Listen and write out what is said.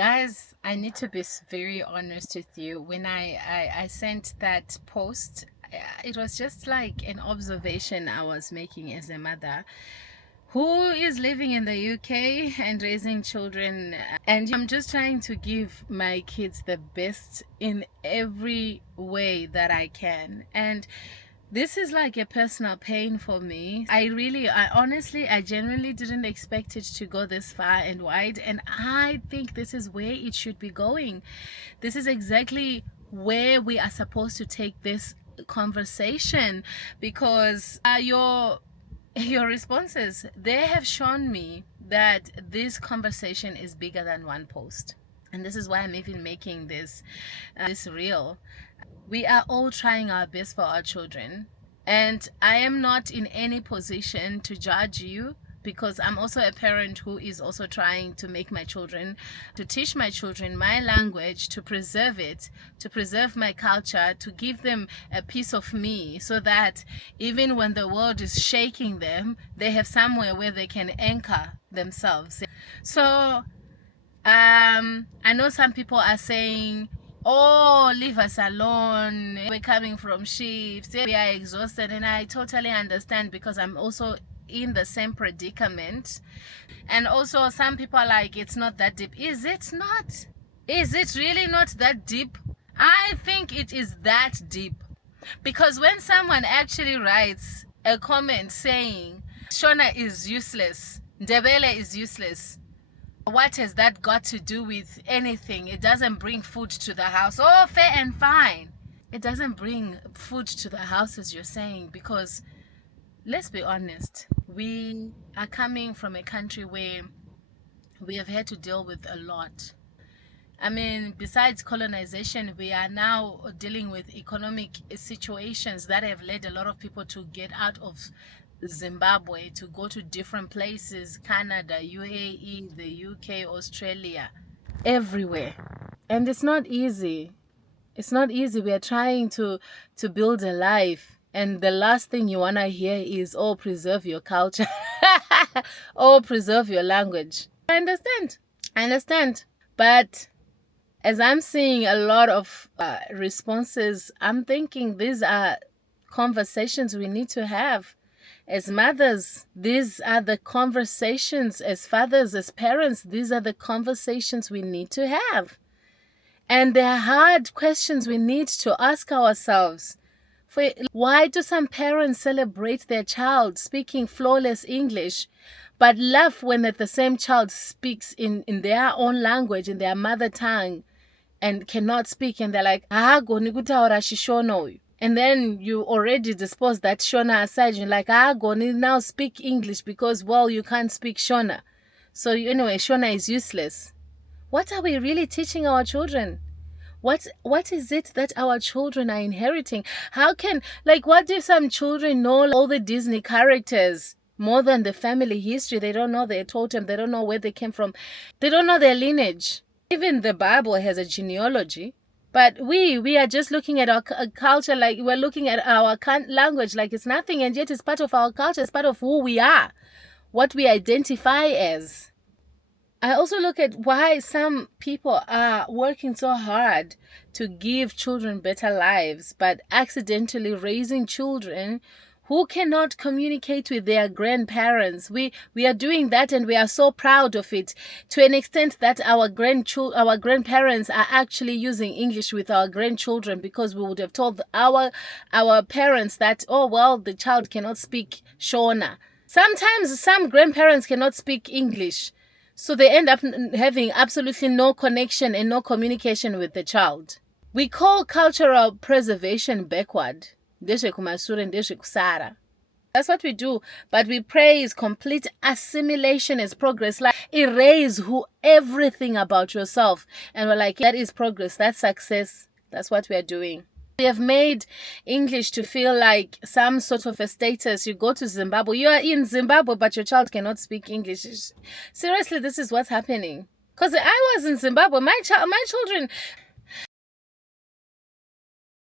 Guys, I need to be very honest with you. When I sent that post, it was just like an observation I was making as a mother who is living in the UK and raising children. And I'm just trying to give my kids the best in every way that I can. And this is like a personal pain for me. I genuinely didn't expect it to go this far and wide. And I think this is where it should be going. This is exactly where we are supposed to take this conversation, because your responses, they have shown me that this conversation is bigger than one post. And this is why I'm even making this reel. We are all trying our best for our children, and I am not in any position to judge you, because I'm also a parent who is also trying to make my children, to teach my children my language, to preserve it, to preserve my culture, to give them a piece of me, so that even when the world is shaking them, they have somewhere where they can anchor themselves. So I know some people are saying, oh, leave us alone, we're coming from shifts, we are exhausted. And I totally understand, because I'm also in the same predicament. And also some people are like, it's not that deep. Is it not? Is it really not that deep? I think it is that deep, because when someone actually writes a comment saying Shona is useless, Ndebele is useless, what has that got to do with anything? It doesn't bring food to the house. Oh, fair and fine. It doesn't bring food to the house, as you're saying, because let's be honest, we are coming from a country where we have had to deal with a lot. I mean, besides colonization, we are now dealing with economic situations that have led a lot of people to get out of Zimbabwe, to go to different places, Canada, UAE, the UK, Australia, everywhere. And it's not easy. It's not easy. We are trying to build a life, and the last thing you want to hear is, oh, preserve your culture. Oh, preserve your language. I understand. But as I'm seeing a lot of responses, I'm thinking these are conversations we need to have. As mothers, these are the conversations. As fathers, as parents, these are the conversations we need to have. And they are hard questions we need to ask ourselves. Why do some parents celebrate their child speaking flawless English, but laugh when the same child speaks in their own language, in their mother tongue, and cannot speak? And they're like, and then you already dispose that Shona aside. You're like, go now speak English, because, well, you can't speak Shona. So anyway, Shona is useless. What are we really teaching our children? What is it that our children are inheriting? What if some children know all the Disney characters more than the family history? They don't know their totem. They don't know where they came from. They don't know their lineage. Even the Bible has a genealogy. But we are just looking at our culture like we're looking at our language like it's nothing, and yet it's part of our culture. It's part of who we are, what we identify as. I also look at why some people are working so hard to give children better lives, but accidentally raising children who cannot communicate with their grandparents. We are doing that, and we are so proud of it, to an extent that our grandparents are actually using English with our grandchildren, because we would have told our parents that, oh, well, the child cannot speak Shona. Sometimes some grandparents cannot speak English, so they end up having absolutely no connection and no communication with the child. We call cultural preservation backward. That's what we do, but we praise complete assimilation as progress. Like, erase everything about yourself, and we're like, that is progress, that's success. That's what we are doing. We have made English to feel like some sort of a status. You go to Zimbabwe, you are in Zimbabwe, but your child cannot speak English. Seriously, this is what's happening. Because I was in Zimbabwe, my children,